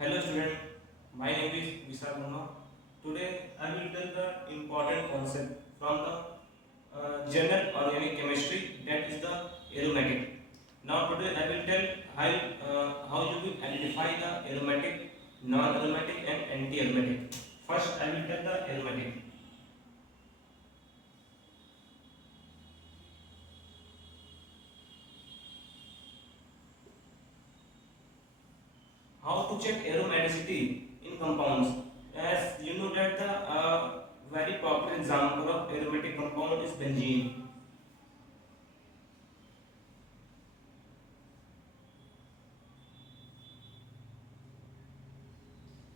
Hello student, my name is Vishal Verma. Today I will tell the important concept from the general organic chemistry, that is the aromatic. Now today I will tell how you will identify the aromatic, non-aromatic and anti-aromatic. First I will tell the aromatic. How to check aromaticity in compounds? As you know that the very popular example of aromatic compound is benzene.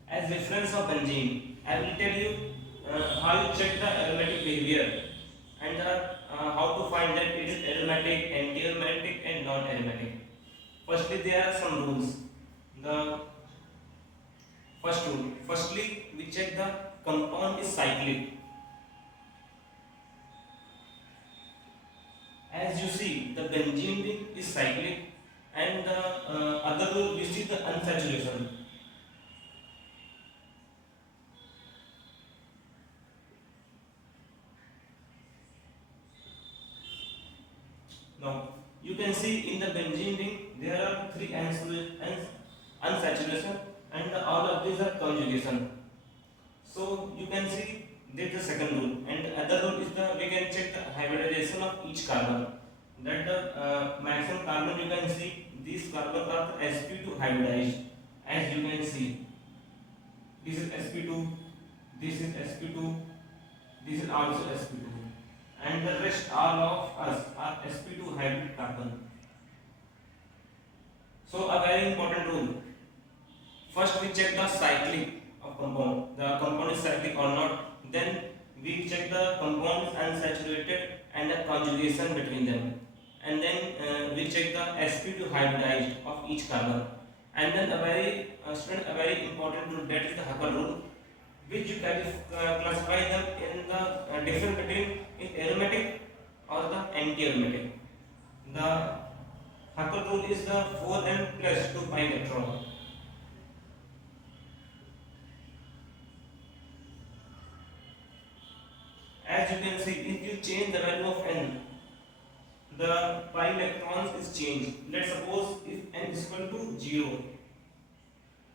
As reference of benzene, I will tell you how you check the aromatic behavior and how to find that it is aromatic, anti-aromatic and non-aromatic. Firstly, there are some rules. The first rule, firstly we check the compound is cyclic. As you see, the benzene ring is cyclic and the other rule we see the unsaturation. Now, you can see in the benzene ring there are three unsaturation and all of these are conjugation. So you can see that the second rule, and the other rule is the we can check the hybridization of each carbon. That the maximum carbon you can see these carbons are sp2 hybridized. As you can see, this is sp2, this is sp2, this is also sp2, and the rest all of us are sp2 hybrid carbon. So a very important rule. First we check the cyclic of compound. The compound is cyclic or not. Then we check the compound is unsaturated and the conjugation between them. And then we check the sp2 hybridized of each carbon. And then a very important rule, that is the Huckel rule, which you can classify them in the difference between aromatic or the anti-aromatic. The Huckel rule is the 4n plus 2 pi electron. As you can see, if you change the value of n, the pi electrons is changed. Let's suppose if n is equal to 0.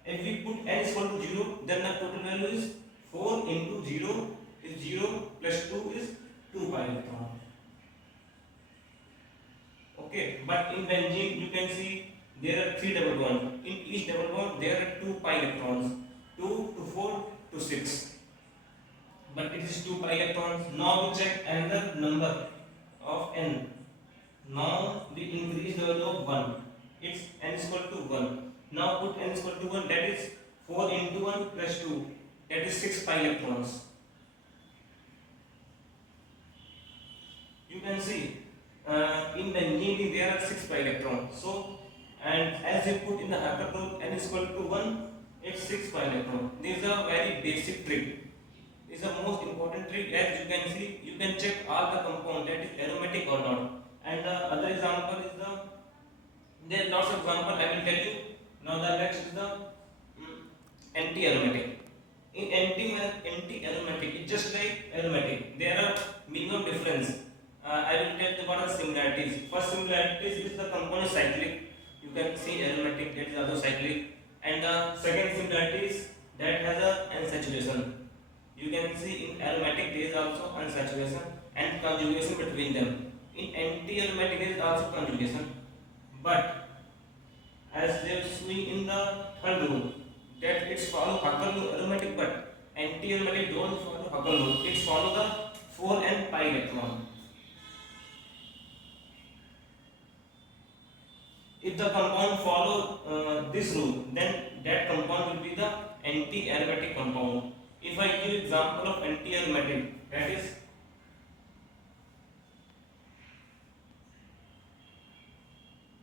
If we put n is equal to 0, then the total value is 4 into 0 is 0 plus 2 is 2 pi electron. Okay, but in benzene you can see there are 3 double bonds. In each double bond there are 2 pi electrons, 2 to 4 to 6. But it is 2 pi electrons. Now we check another number of n. Now we increase the value of 1. It's n is equal to 1. Now put n is equal to 1, that is 4 into 1 plus 2, that is 6 pi electrons. You can see in benzene there are 6 pi electrons. So, and as you put in the Huckel rule, n is equal to 1, it's 6 pi electron. This is a very basic trick. This is the most important trick. As you can see, you can check all the compound that is aromatic or not. And the other example is there are lots of example I will tell you. Now the next is the anti-aromatic. In anti-aromatic, it's just like aromatic. There are minimum difference. I will tell you what are similarities. First similarities is the compound is cyclic. You can see aromatic, that is also cyclic. And the second similarity is that has a unsaturation. You can see in aromatic there is also unsaturation and conjugation between them. In anti-aromatic there is also conjugation. But as they see in the third rule, that it's follow Huckel rule aromatic, but anti-aromatic don't follow Huckel rule. It's follow the 4n pi electron. If the compound follow this rule, then that compound will be the anti-aromatic compound. If I give example of anti-aromatic, that is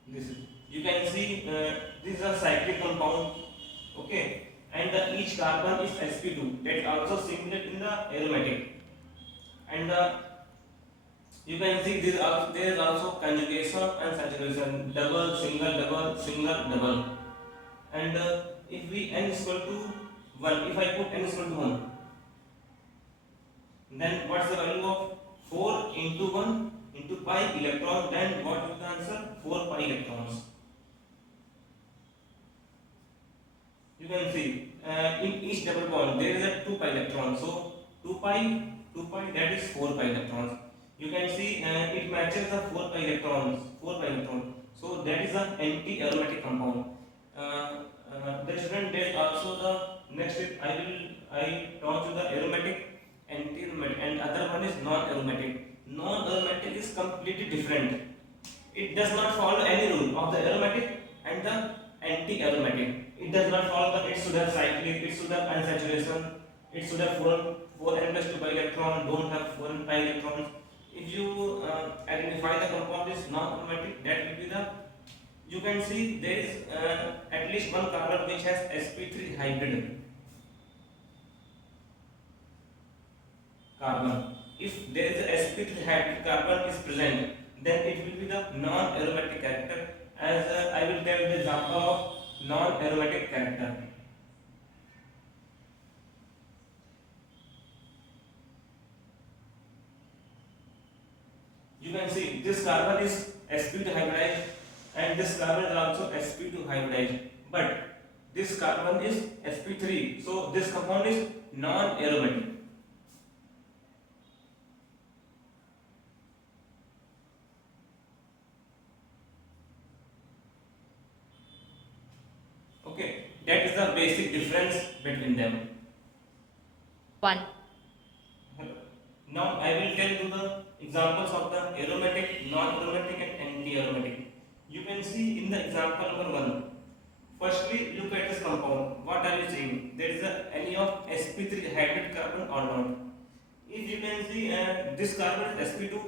this. You can see this is a cyclic compound, okay, and each carbon is sp2. That is also similar in the aromatic, and you can see there is also conjugation and saturation, double, single, double, single, double, and if we n is equal to 1, if I put n is equal to 1, then what's the value of 4 into 1 into pi electron? Then what is the answer? 4 pi electrons. You can see in each double bond there is a 2 pi electron. So 2 pi that is 4 pi electrons. You can see it matches the 4 pi electrons. 4 pi electron. So that is an anti-aromatic compound. The student there also the next step I taught you the aromatic, anti-aromatic, and other one is non-aromatic. Non-aromatic is completely different. It does not follow any rule of the aromatic and the anti-aromatic. It does not follow the it should have cyclic, it should have unsaturation, it should have 4n plus 2 pi electron, don't have 4n pi electrons. If you identify the compound is non-aromatic, that will be the, you can see there is at least one carbon which has sp3 hybrid carbon. If there is a sp3 hybrid carbon is present, then it will be the non-aromatic character. As I will tell the example of non-aromatic character. You can see this carbon is sp2 hybridized and this carbon is also sp2 hybridized, but this carbon is sp3, so this compound is non-aromatic. Okay, that is the basic difference between them. 1. Now I will tell you the examples of the aromatic, non-aromatic and anti-aromatic. You can see in the example number 1. Firstly, look at this compound. What are you seeing? There is any of sp3 hybrid carbon or not? If you can see this carbon is sp2,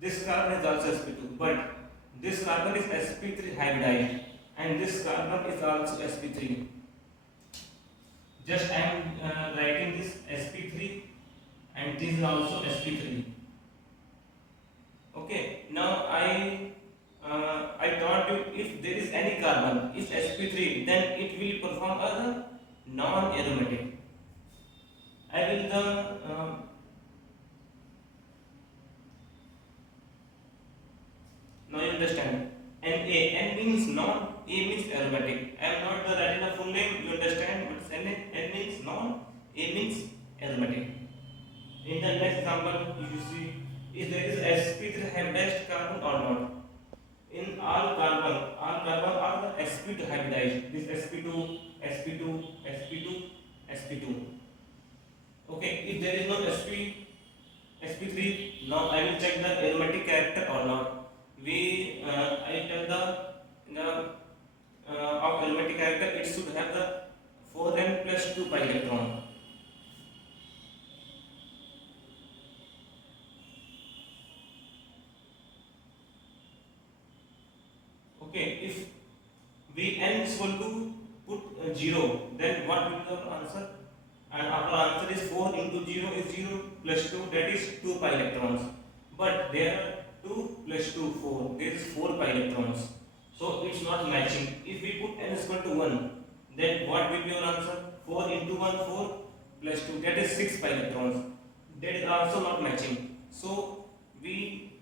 this carbon is also sp2, but this carbon is sp3 hybridized and this carbon is also sp3. Just I am writing this sp3 and this is also sp3. Okay, now I taught you if there is any carbon is sp3, then it will perform as a non-aromatic. I will the now you understand. N means non, A means aromatic. I am not the writing the full name. You understand? But N means non, A means aromatic. In the next example, you see if there is sp3 hybridized carbon or not. In all carbon are the sp2 hybridized. This sp2, sp2, sp2, sp2. Okay, if there is no sp3, now I will check the aromatic character or not. I tell the of aromatic character, it should have the 4n plus 2 pi electron. Okay, if Vn is equal to put 0, then what will be the answer? And our answer is 4 into 0 is 0 plus 2, that is 2 pi electrons. But there are 2 plus 2, 4. There is 4 pi electrons. So it's not matching. If we put n is equal to 1, then what will be your answer? 4 into 1, 4 plus 2, that is 6 pi electrons. That is also not matching. So we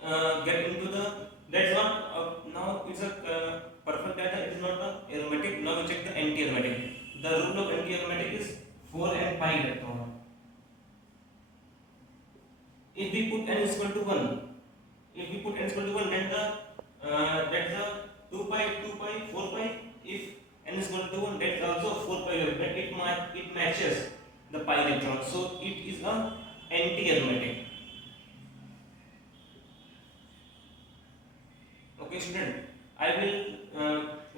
get into the, that's not now it's a perfect data, it is not the aromatic. Now we check the anti-aromatic. The rule of anti-aromatic is 4n pi electron. If we put n is equal to 1, if we put n is equal to 1, then that's the 2 pi, 4 pi. If n is equal to 1, that's also 4 pi electron. It matches the pi electron. So it is a anti-aromatic. Okay, student. I will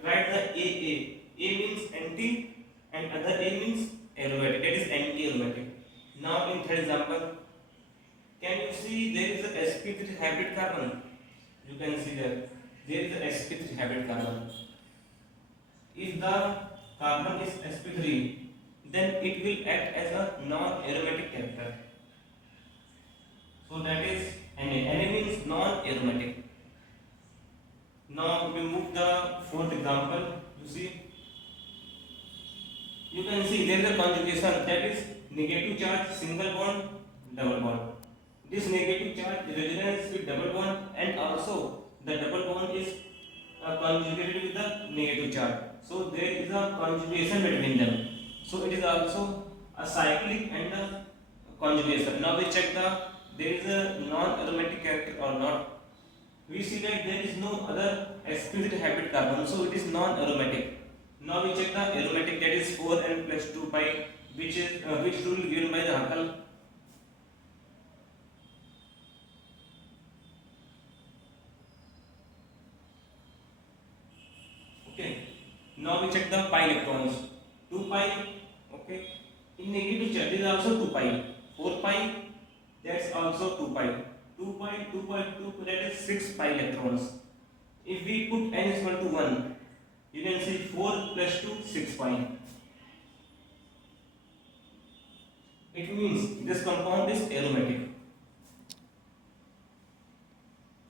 write the AA. A means anti and other A means aromatic. That is anti-aromatic. Now in third example, can you see there is a sp3 hybrid carbon? You can see there is a sp3 hybrid carbon. If the carbon is sp3, then it will act as a non-aromatic character. So that is Na. Na means non-aromatic. Now we move the fourth example. You see you can see there is a conjugation, that is negative charge single bond double bond. This negative charge resonates with double bond, and also the double bond is conjugated with the negative charge. So there is a conjugation between them. So it is also a cyclic and a conjugation. Now we check the there is a non-aromatic character or not. We see that there is no other explicit habit carbon, so it is non-aromatic. Now we check the aromatic, that is 4n plus 2 pi, which rule given by the Huckel. Okay. Now we check the pi electrons. 2 pi. Okay. In negative charge, this is also 2 pi. 4 pi, that's also 2 pi. 2 pi, 2 pi, 2 pi, that is 6 pi electrons. If we put n is equal to 1, you can see 4 plus 2, 6 pi. It means this compound is aromatic.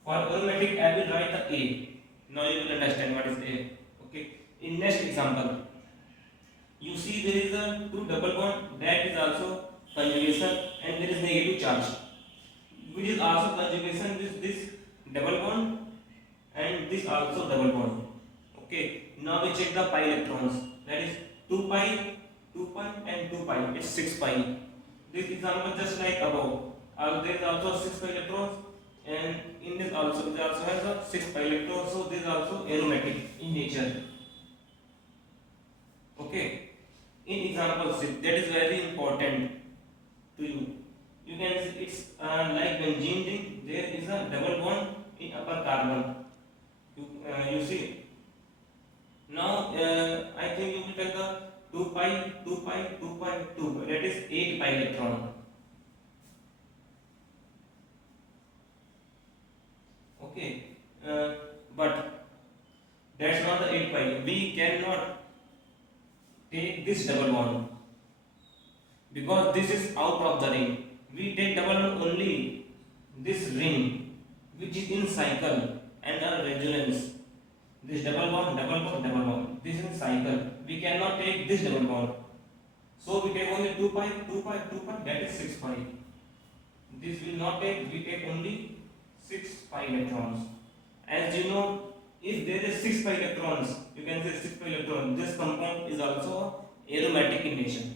For aromatic, I will write the A. Now you will understand what is A. Okay. In next example, you see there is a 2 double bond, that is also conjugation, and there is negative charge, which is also conjugation with this double bond and this also double bond. Okay. Now we check the pi electrons. That is 2 pi, 2 pi, and 2 pi. It's 6 pi. This example just like above. There is also 6 pi electrons, and in this also it also has a 6 pi electrons. So this is also aromatic in nature. Okay. In example 6, that is very important to you. You can see it's like benzene ring. There is a double bond in upper carbon. You see. Now I think you will take the 2 pi, 2 pi, 2 pi, 2 pi. That is 8 pi electron. Okay. But that's not the 8 pi. We cannot take this double bond because this is out of the ring. We take double bond only this ring which is in cycle and a resonance. This double bond, double bond, double bond. This is cycle. We cannot take this double bond. So we take only 2 pi, 2 pi, 2 pi, that is 6 pi. This will not take, we take only 6 pi electrons. As you know, if there is 6 pi electrons, you can say 6 pi electrons, this compound is also aromatic in nature.